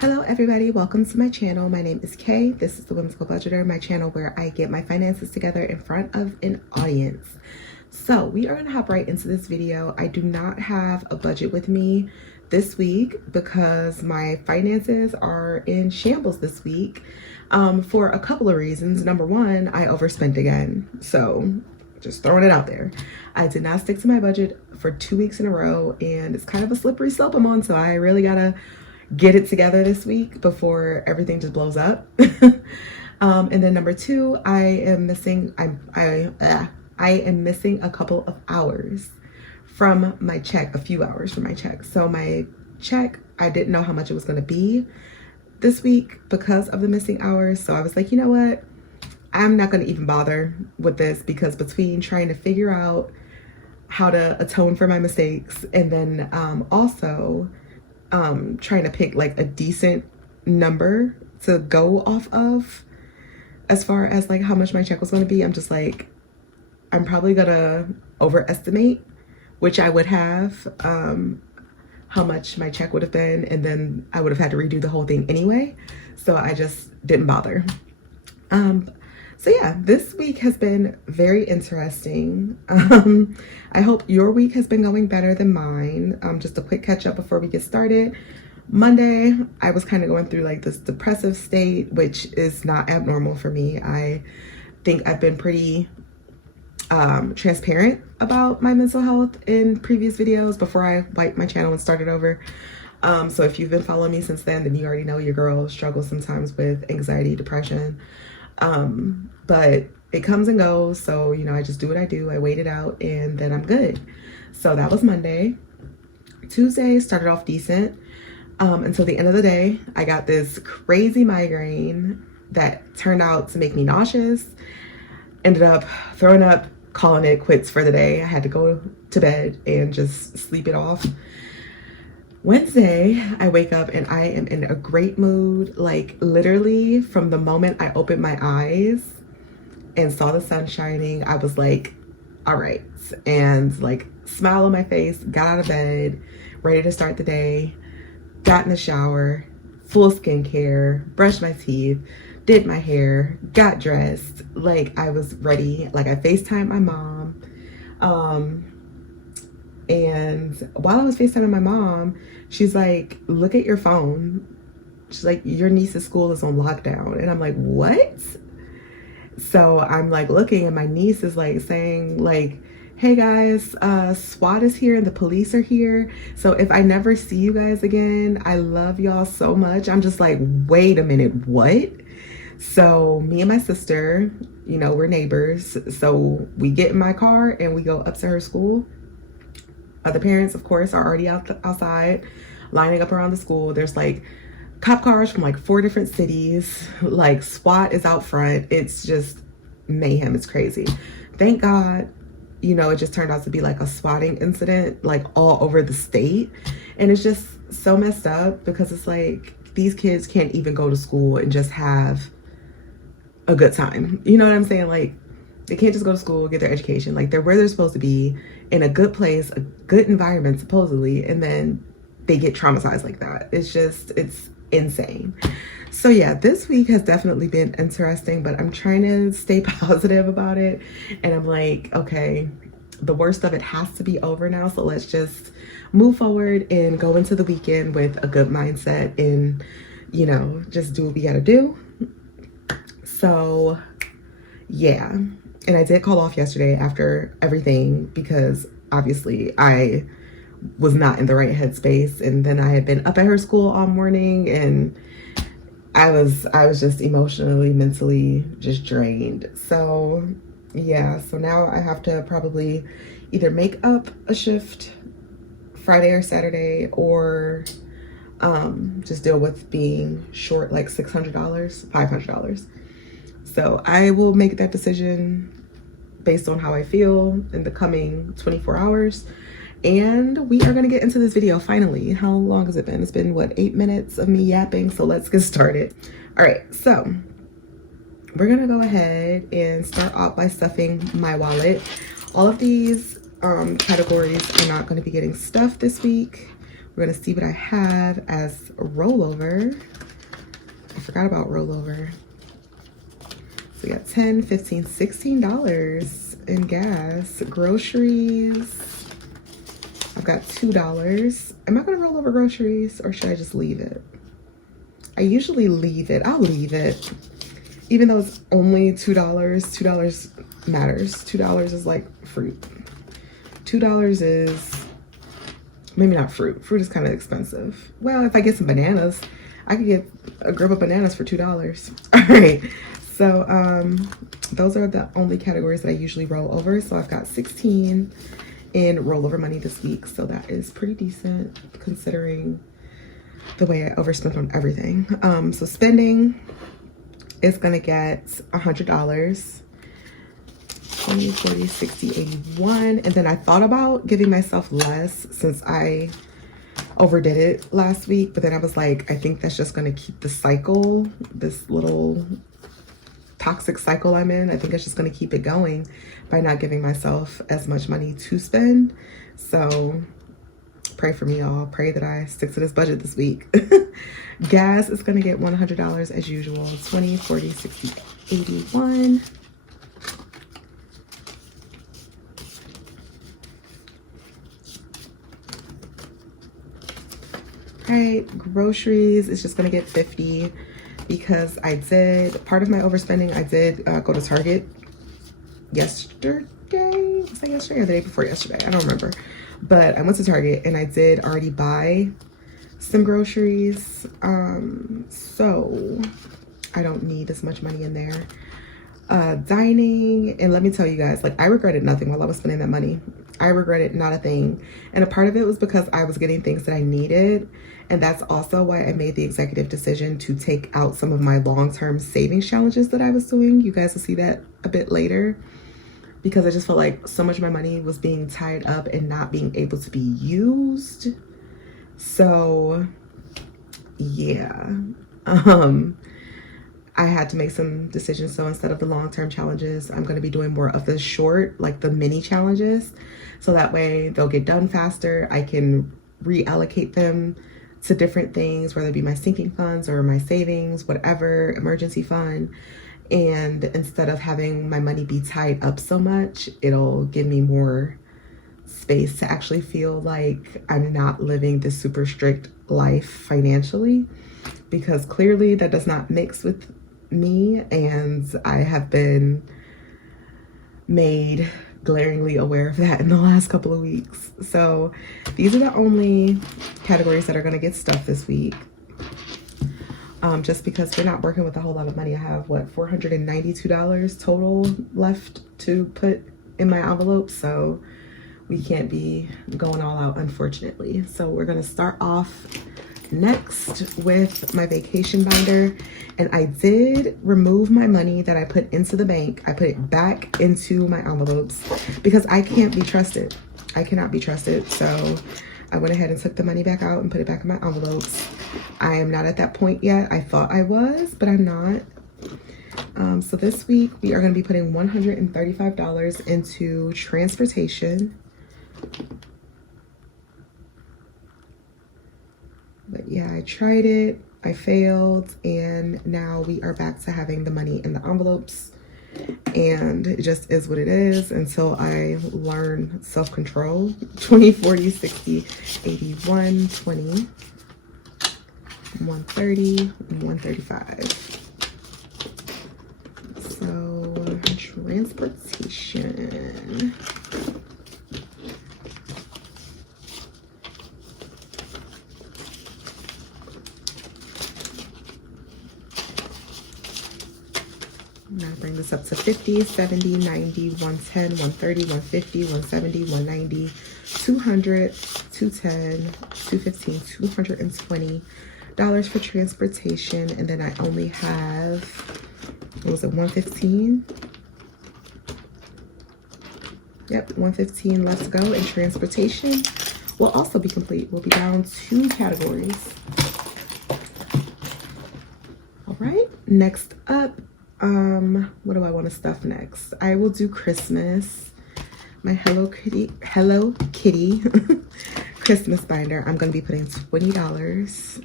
Hello everybody, welcome to my channel. My name is Kay. This is the Whimsical Budgeter, my channel where I get my finances together in front of an audience. So we are gonna hop right into this video. I do not have a budget with me this week because my finances are in shambles this week for a couple of reasons. Number one, I overspent again. So just throwing it out there. I did not stick to my budget for 2 weeks in a row and it's kind of a slippery slope I'm on, so I really gotta get it together this week before everything just blows up. And then number two, I am missing a couple of hours from my check, a few hours from my check. So my check, I didn't know how much it was going to be this week because of the missing hours. So I was like, you know what? I'm not going to even bother with this because between trying to figure out how to atone for my mistakes and then also trying to pick like a decent number to go off of as far as like how much my check was going to be, I'm just like, I'm probably gonna overestimate, which I would have, how much my check would have been, and then I would have had to redo the whole thing anyway, so I just didn't bother. So yeah, this week has been very interesting. I hope your week has been going better than mine. Just a quick catch up before we get started. Monday, I was kind of going through like this depressive state, which is not abnormal for me. I think I've been pretty transparent about my mental health in previous videos before I wiped my channel and started over. So if you've been following me since then you already know your girl struggles sometimes with anxiety, depression. But it comes and goes. So, you know, I just do what I do. I wait it out and then I'm good. So that was Monday. Tuesday started off decent. Until the end of the day, I got this crazy migraine that turned out to make me nauseous. Ended up throwing up, calling it quits for the day. I had to go to bed and just sleep it off. Wednesday, I wake up and I am in a great mood. Like literally from the moment I opened my eyes and saw the sun shining, I was like, all right. And like smile on my face, got out of bed, ready to start the day, got in the shower, full skincare, brushed my teeth, did my hair, got dressed. Like I was ready. Like I FaceTimed my mom. And while I was FaceTiming my mom, she's like, look at your phone. She's like, your niece's school is on lockdown. And I'm like, what? So I'm like looking and my niece is like saying like, hey guys, SWAT is here and the police are here. So if I never see you guys again, I love y'all so much. I'm just like, wait a minute, what? So me and my sister, you know, we're neighbors. So we get in my car and we go up to her school. Other parents, of course, are already outside lining up around the school. There's like cop cars from like 4 different cities. Like SWAT is out front. It's just mayhem. It's crazy. Thank God, you know, it just turned out to be like a swatting incident like all over the state. And it's just so messed up because it's like these kids can't even go to school and just have a good time. You know what I'm saying? Like they can't just go to school, get their education. Like they're where they're supposed to be, in a good place, a good environment supposedly, and then they get traumatized like that. It's just, it's insane. So yeah, this week has definitely been interesting, but I'm trying to stay positive about it. And I'm like, okay, the worst of it has to be over now. So let's just move forward and go into the weekend with a good mindset and, you know, just do what we gotta do. So yeah. And I did call off yesterday after everything because obviously I was not in the right headspace. And then I had been up at her school all morning and I was just emotionally, mentally just drained. So yeah, so now I have to probably either make up a shift Friday or Saturday or just deal with being short like $600, $500. So I will make that decision based on how I feel in the coming 24 hours. And we are going to get into this video finally. How long has it been? It's been what, 8 minutes of me yapping. So let's get started. All right, so we're going to go ahead and start off by stuffing my wallet. All of these categories are not going to be getting stuffed this week. We're gonna see what I have as a rollover. I forgot about rollover. So we got $10, $15, $16 in gas. Groceries, I've got $2. Am I gonna roll over groceries or should I just leave it? I usually leave it. I'll leave it. Even though it's only $2, $2 matters. $2 is like fruit. $2 is, maybe not fruit. Fruit is kind of expensive. Well, if I get some bananas, I could get a grub of bananas for $2. All right. So those are the only categories that I usually roll over. So I've got 16 in rollover money this week. So that is pretty decent considering the way I overspent on everything. So spending is gonna get $100. 20, 40, 60, 81. And then I thought about giving myself less since I overdid it last week. But then I was like, I think that's just gonna keep the cycle, this little toxic cycle I'm in. I think it's just gonna keep it going by not giving myself as much money to spend. So pray for me, y'all. Pray that I stick to this budget this week. Gas is gonna get $100 as usual. 20, 40, 60, 81. All right, groceries is just gonna get 50 because I did, part of my overspending, I did go to Target yesterday. Was that yesterday or the day before yesterday? I don't remember. But I went to Target and I did already buy some groceries. So I don't need as much money in there. Dining, and let me tell you guys, like I regretted nothing while I was spending that money. I regretted not a thing. And a part of it was because I was getting things that I needed. And that's also why I made the executive decision to take out some of my long-term savings challenges that I was doing. You guys will see that a bit later, because I just felt like so much of my money was being tied up and not being able to be used. So yeah, I had to make some decisions. So instead of the long-term challenges, I'm going to be doing more of the short, like the mini challenges. So that way they'll get done faster. I can reallocate them to different things, whether it be my sinking funds or my savings, whatever, emergency fund. And instead of having my money be tied up so much, it'll give me more space to actually feel like I'm not living this super strict life financially, because clearly that does not mix with me, and I have been made glaringly aware of that in the last couple of weeks. So these are the only categories that are going to get stuff this week. Just because we're not working with a whole lot of money. I have what, $492 total left to put in my envelope, so we can't be going all out, unfortunately. So we're going to start off next with my vacation binder. And I did remove my money that I put into the bank. I put it back into my envelopes because I can't be trusted. I cannot be trusted. So I went ahead and took the money back out and put it back in my envelopes. I am not at that point yet. I thought I was, but I'm not. So this week we are going to be putting $135 into transportation. But yeah, I tried it, I failed, and now we are back to having the money in the envelopes. And it just is what it is until I learn self-control. 20, 40, 60, 81, 20, 130, and 135. So transportation. Now bring this up to 50, 70, 90, 110, 130, 150, 170, 190, 200, 210, 215, $220 for transportation. And then I only have, what was it, 115? Yep, 115 left to go, and transportation will also be complete. We'll be down 2 categories. All right, next up, what do I want to stuff next? I will do Christmas. My Hello Kitty Christmas binder, I'm going to be putting $20.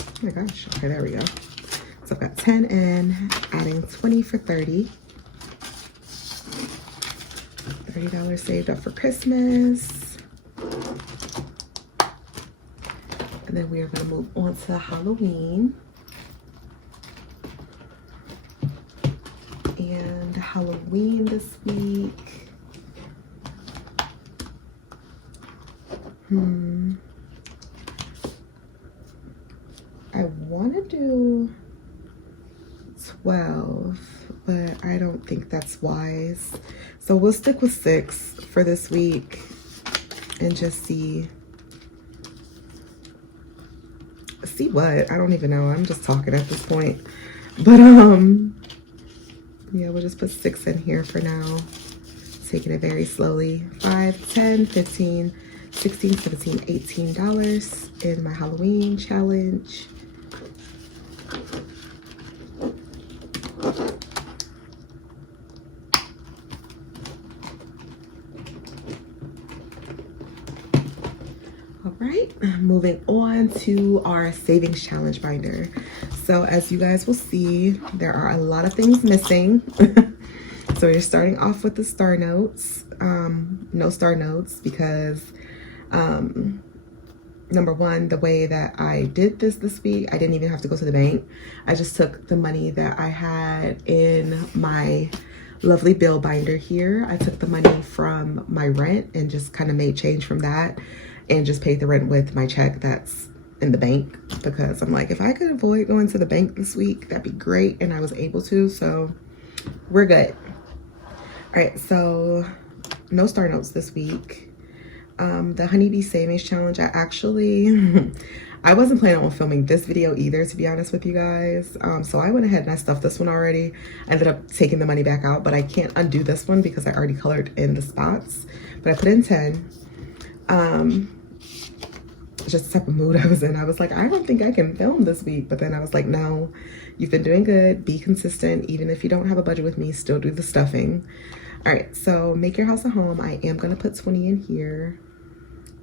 Oh my gosh. Okay, there we go. So I've got 10 in, adding 20 for 30. $30 saved up for Christmas. And then we are going to move on to Halloween. And Halloween this week. I want to do 12, but I don't think that's wise. So we'll stick with 6 for this week and just see what. I don't even know. I'm just talking at this point. But yeah, we'll just put 6 in here for now. Taking it very slowly. 5, 10, 15, 16, 17, $18 in my Halloween challenge. All right, moving on to our savings challenge binder. So as you guys will see, there are a lot of things missing. So you're starting off with the star notes. No star notes because number one, the way that I did this week, I didn't even have to go to the bank. I just took the money that I had in my lovely bill binder here. I took the money from my rent and just kind of made change from that and just paid the rent with my check that's in the bank, because I'm like, if I could avoid going to the bank this week, that'd be great. And I was able to, so we're good. All right, so no star notes this week. The Honeybee Savings Challenge, I wasn't planning on filming this video either, to be honest with you guys. So I went ahead and I stuffed this one already. I ended up taking the money back out, but I can't undo this one because I already colored in the spots. But I put in 10. Just the type of mood I was in. I was like, I don't think I can film this week. But then I was like, no, you've been doing good. Be consistent. Even if you don't have a budget with me, still do the stuffing. All right, so make your house a home. I am going to put 20 in here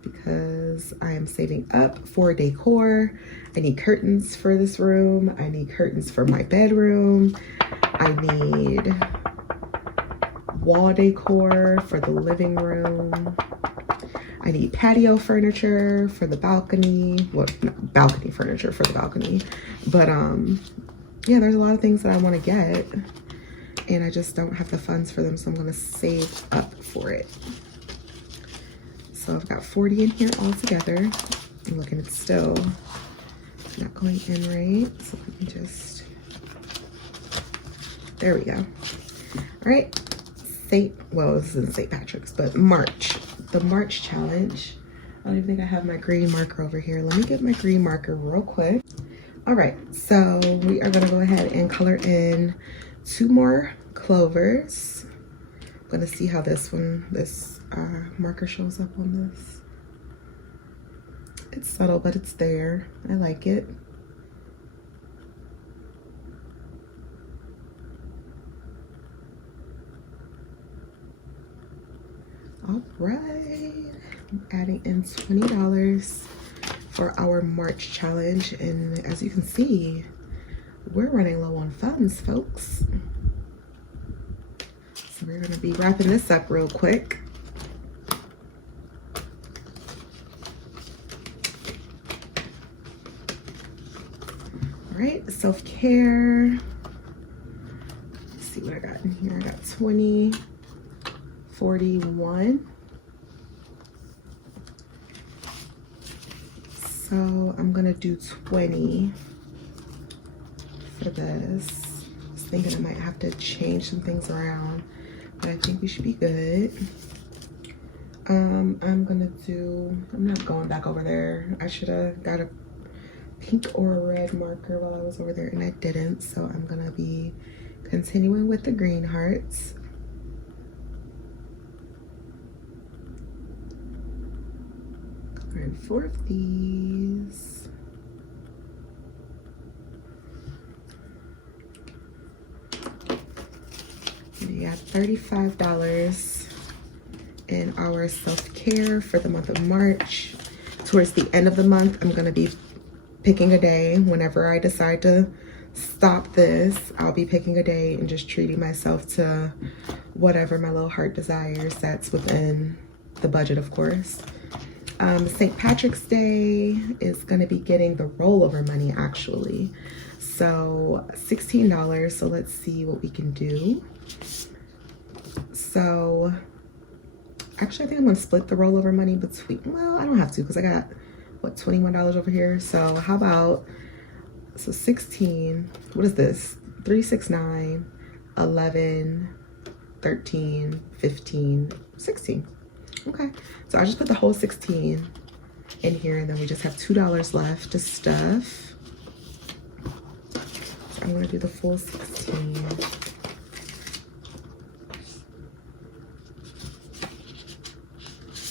because I am saving up for decor. I need curtains for this room. I need curtains for my bedroom. I need wall decor for the living room. I need patio furniture for the balcony. Well, not balcony furniture for the balcony. But yeah, there's a lot of things that I want to get. And I just don't have the funds for them, so I'm going to save up for it. So I've got 40 in here all together. I'm looking, it's still not going in right. So let me just, there we go. All right, well, this isn't St. Patrick's, but March. The March challenge. I don't even think I have my green marker over here. Let me get my green marker real quick. All right, so we are going to go ahead and color in 2 more clovers. I'm going to see how this marker shows up on this. It's subtle, but it's there. I like it. All right, I'm adding in $20 for our March challenge. And as you can see, we're running low on funds, folks. So we're gonna be wrapping this up real quick. All right, self-care. Let's see what I got in here. I got 20. 41. So I'm gonna do 20 for this. I was thinking I might have to change some things around, but I think we should be good. I'm not going back over there. I should have got a pink or a red marker while I was over there and I didn't. So I'm gonna be continuing with the green hearts. And 4 of these. We got $35 in our self-care for the month of March. Towards the end of the month, I'm gonna be picking a day. Whenever I decide to stop this, I'll be picking a day and just treating myself to whatever my little heart desires. That's within the budget, of course. St. Patrick's Day is gonna be getting the rollover money actually. So $16, so let's see what we can do. So actually I think I'm gonna split the rollover money between, well, I don't have to because I got, what, $21 over here. So how about, so 16, what is this? 3, 6, 9, 11, 13, 15, 16. Okay, so I just put the whole 16 in here and then we just have $2 left to stuff. So I'm gonna do the full 16.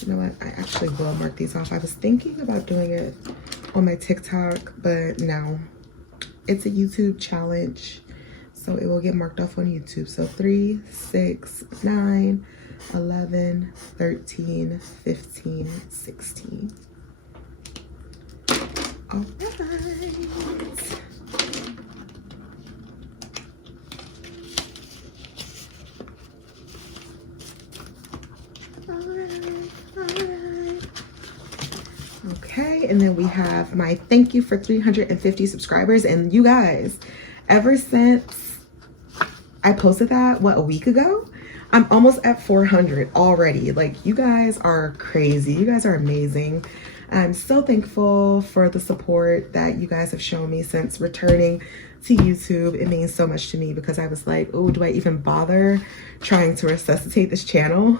You know what, I actually will mark these off. I was thinking about doing it on my TikTok, but no, it's a YouTube challenge, so it will get marked off on YouTube. So 3, 6, 9, 11, 13, 15, 16. All right. Okay, and then we have my thank you for 350 subscribers. And you guys, ever since I posted that, what, a week ago, I'm almost at 400 already. Like, you guys are crazy. You guys are amazing. I'm so thankful for the support that you guys have shown me since returning to YouTube. It means so much to me because I was like, oh, do I even bother trying to resuscitate this channel?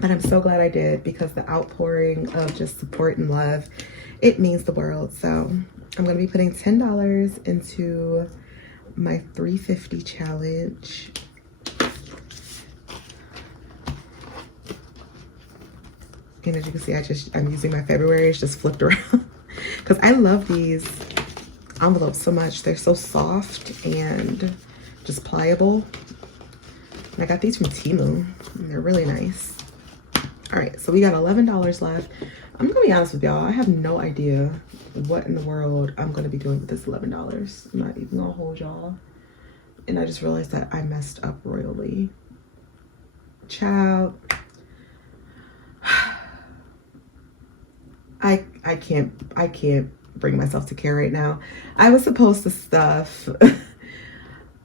But I'm so glad I did because the outpouring of just support and love, it means the world. So I'm going to be putting $10 into my 350 challenge. And as you can see, I'm using my February. It's just flipped around because I love these envelopes so much. They're so soft and just pliable. And I got these from Temu and they're really nice. All right, so we got $11 left. I'm gonna be honest with y'all. I have no idea what in the world I'm gonna be doing with this $11. I'm not even gonna hold y'all. And I just realized that I messed up royally. Child. I can't bring myself to care right now. I was supposed to stuff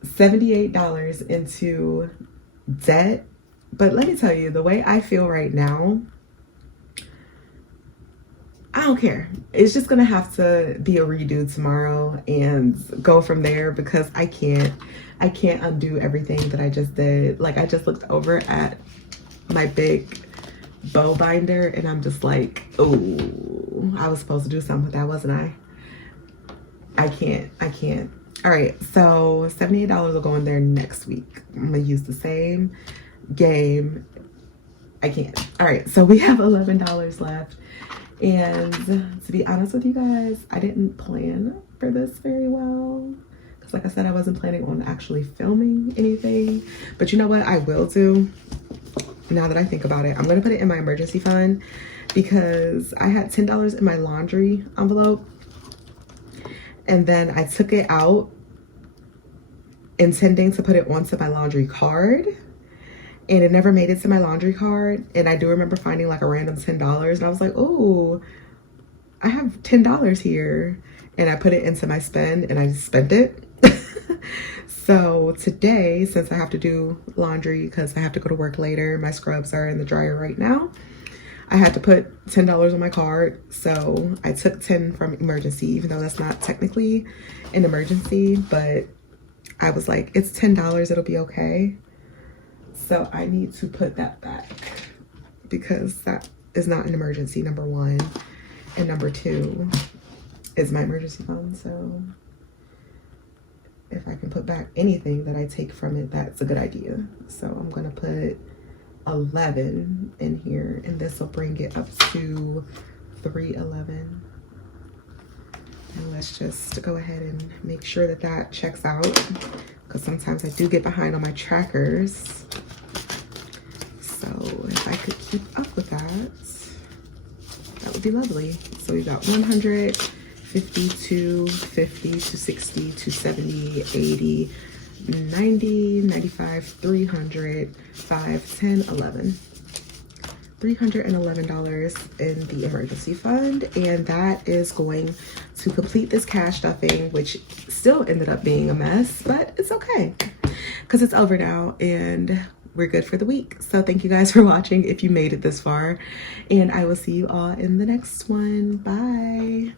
$78 into debt, but let me tell you, the way I feel right now, I don't care. It's just gonna have to be a redo tomorrow and go from there because I can't undo everything that I just did. Like, I just looked over at my big bow binder and I'm just like, oh, I was supposed to do something with that, wasn't I? I can't. All right, so $78 will go in there next week. I'm gonna use the same game. I can't. All right, so we have $11 left. And to be honest with you guys, I didn't plan for this very well. Because like I said, I wasn't planning on actually filming anything. But you know what I will do? Now that I think about it, I'm going to put it in my emergency fund because I had $10 in my laundry envelope and then I took it out intending to put it onto my laundry card and it never made it to my laundry card. And I do remember finding like a random $10 and I was like, oh, I have $10 here. And I put it into my spend and I spent it. So today, since I have to do laundry because I have to go to work later, my scrubs are in the dryer right now, I had to put $10 on my card. So I took 10 from emergency, even though that's not technically an emergency, but I was like, it's $10, it'll be okay. So I need to put that back because that is not an emergency, number one. And number two is my emergency fund. So if I can put back anything that I take from it, that's a good idea. So I'm gonna put 11 in here and this will bring it up to 311. And let's just go ahead and make sure that that checks out, because sometimes I do get behind on my trackers. So if I could keep up with that, that would be lovely. So we got 100, 50, 250, 260, 270, 80, 90, 95, 300, 5, 10, 11. $311 in the emergency fund, and that is going to complete this cash stuffing, which still ended up being a mess, but it's okay because it's over now and we're good for the week. So thank you guys for watching if you made it this far, and I will see you all in the next one. Bye.